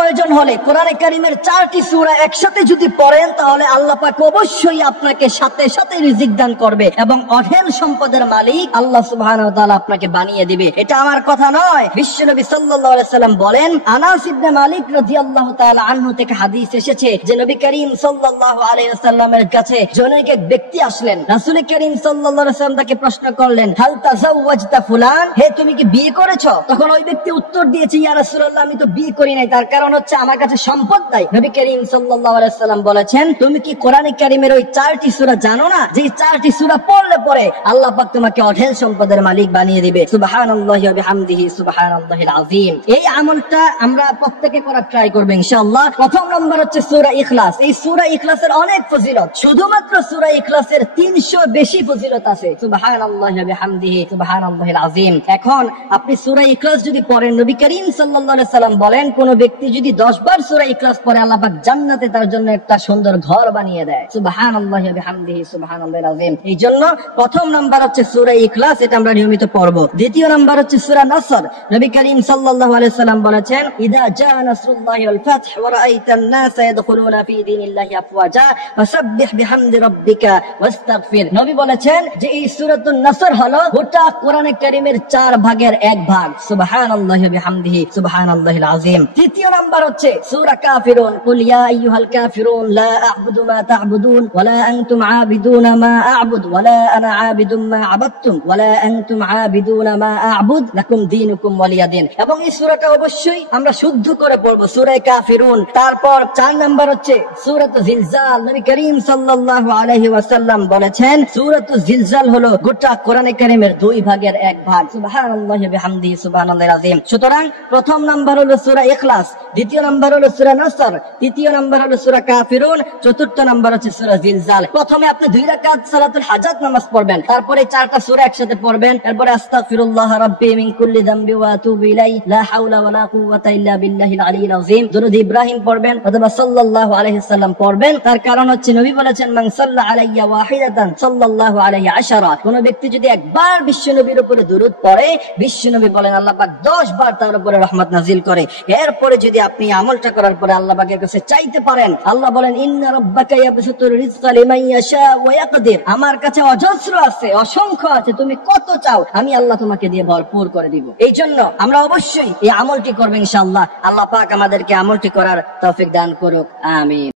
প্রয়োজন হলে কোরআনে কারীমের 4টি সূরা একসাথে যদি পড়েন তাহলে আল্লাহ পাক অবশ্যই আপনাকে সাথে সাথে রিজিক দান করবে এবং অঢেল সম্পদের মালিক আল্লাহ সুবহানাহু ওয়া তাআলা আপনাকে বানিয়ে দিবে। এটা আমার কথা নয়, বিশ্বনবী সাল্লাল্লাহু আলাইহি সাল্লাম বলেন, আনাস ইবনে মালিক রাদিয়াল্লাহু তাআলা আনহু থেকে হাদিস এসেছে যে নবী করিম সাল্লাল্লাহু আলাইহি ওয়াসাল্লামের কাছে জনৈক এক ব্যক্তি আসলেন। রাসূল করিম সাল্লাল্লাহু আলাইহি ওয়াসাল্লাম তাকে প্রশ্ন করলেন, হাল তাযাওয়াজতা ফুলান, হে তুমি কি বিয়ে করেছো? তখন ওই ব্যক্তি উত্তর দিয়েছে, ইয়া রাসূলুল্লাহ আমি তো বিয়ে করি নাই, তার কারণ হচ্ছে আমার কাছে সম্পদ নাই। নবী করিম সাল্লাল্লাহু আলাইহি ওয়াসাল্লাম বলেছেন, তুমি কি কোরআনে কারীমের ওই 4টি সূরা জানো না, যে 4টি সূরা পড়লে পরে আল্লাহ পাক তোমাকে অঢেল সম্পদের মালিক বানিয়ে দিবে। সুবহানাল্লাহি ওয়া বিহামদিহি সুবহানাল্লাহিল আযীম। এই আমলটা আমরা প্রত্যেকে করার ট্রাই করব ইনশাআল্লাহ। প্রথম নম্বর হচ্ছে সূরা ইখলাস। এই সূরা ইখলাসের অনেক ফজিলত, শুধুমাত্র সূরা ইখলাসের 300 বেশি ফজিলত আছে। সুবহানাল্লাহি ওয়া বিহামদিহি সুবহানাল্লাহিল আযীম। এখন আপনি সূরা ইখলাস যদি পড়েন, নবী করিম সাল্লাল্লাহু আলাইহি সাল্লাম বলেন, কোন ব্যক্তি যদি 10 বার সূরা ইখলাস পড়ে আল্লাহ পাক জান্নাতে তার জন্য একটা সুন্দর ঘর বানিয়ে দেয়। সুবহানাল্লাহি ওয়া বিহামদিহি সুবহানাল্লাহিল আযীম। এই জন্য প্রথম নাম্বার হচ্ছে সূরা ইখলাস, এটা আমরা নিয়মিত পড়ব। দ্বিতীয় নাম্বার হচ্ছে সূরা নাসর। নবী করিম সাল্লাল্লাহু আলাইহি সাল্লাম বলেছেন, ইদা জা নাসরুল্লাহি ওয়াল ফাথ ওয়া রাআইতান নাসা ইয়াদখুলুনা ফি দীনিল্লাহি আফওয়াজা ফাসাব্বিহ বিহামদি রাব্বিকা ওয়াস্তাগফির। নবী বলেছেন যে এই সূরাতুন নাসর হলো গোটা কোরআনে কারীমের 4 ভাগের 1 ভাগ। সুবহানাল্লাহি ওয়া বিহামদিহি সুবহানাল্লাহিল আযীম। তৃতীয় নাম্বার হচ্ছে সূরা কাফিরুন, কুল ইয়া আইয়ুহাল কাফিরুন লা আ'বুদু মা তা'বুদুন ওয়া লা আনতুম আ'বিদুনা মা আ'বুদু ওয়া লা আনা আ'বিদুম মা আ'বাদতুম ওয়া লা আনতুম আ'বিদুনা মা আ'বুদ লাকুম দীনুকুম ওয়ালিয়া দীন। এবং এই সূরাটা অবশ্যই আমরা শুদ্ধ করে পড়ব, সূরা কাফিরুন। তারপর 4 নাম্বার হচ্ছে সূরাতুল জিলজাল। নবী করিম সাল্লাল্লাহু আলাইহি ওয়াসাল্লাম বলেছেন, সূরাতুল জিলজাল হলো গোটা কোরআনে কারীমের 2 ভাগের 1 ভাগ। সুবহানাল্লাহি ওয়া বিহামদিহি সুবহানাল্লাহিল আযীম। সুতরাং প্রথম নাম্বার হলো সূরা ইখলাস, দ্বিতীয় নাম্বার হলো সূরা নাসর, তৃতীয় নাম্বার হলো সূরা কাফিরুন, চতুর্থ নাম্বার হচ্ছে সূরা জিলজাল। প্রথমে আপনি 2 রাকাত সালাতুল হাজাত নামাজ পড়বেন, তারপরে 4টা সূরা একসাথে পড়বেন, তারপরে আস্তাগফিরুল্লাহ রাব্বি মিন কুল্লি যামবি ওয়া আতুবু ইলাইহি লা হাওলা ওয়া লা কুওয়াতা ইল্লা বিল্লাহিল আলিয়্যিল আযীম। দুরূদ ইব্রাহিম পড়বেন অথবা সাল্লাল্লাহু আলাইহি সাল্লাম পড়বেন। তার কারণ হচ্ছে নবী বলেছেন, মান সাল্লা আলাইয়া ওয়াহিদাতান সাল্লাল্লাহু আলাইহি আশারা। কোন ব্যক্তি যদি একবার বিশ্ব নবীর উপরে দুরূদ পড়ে, বিশ্ব নবী বলেন আল্লাহ পাক 10 বার তার উপরে রহমত নাজিল করে। এরপরে যদি আপনি আমলটা করার পরে আল্লাহ পাকের কাছে চাইতে পারেন, আল্লাহ বলেন, ইন্না রাব্বাকা ইয়াবসুতুর রিজকা লিমান ইয়াশা ওয়া ইয়াকদির। আমার কাছে অজস্র আছে, অসংখ্য আছে, তুমি কত চাও আমি আল্লাহ তোমাকে দিয়ে ভরপুর করে দিব। এই জন্য আমরা অবশ্যই এই আমলটি করব ইনশাআল্লাহ। আল্লাহ পাক আমাদেরকে আমলটি করার তৌফিক দান করুক, আমিন।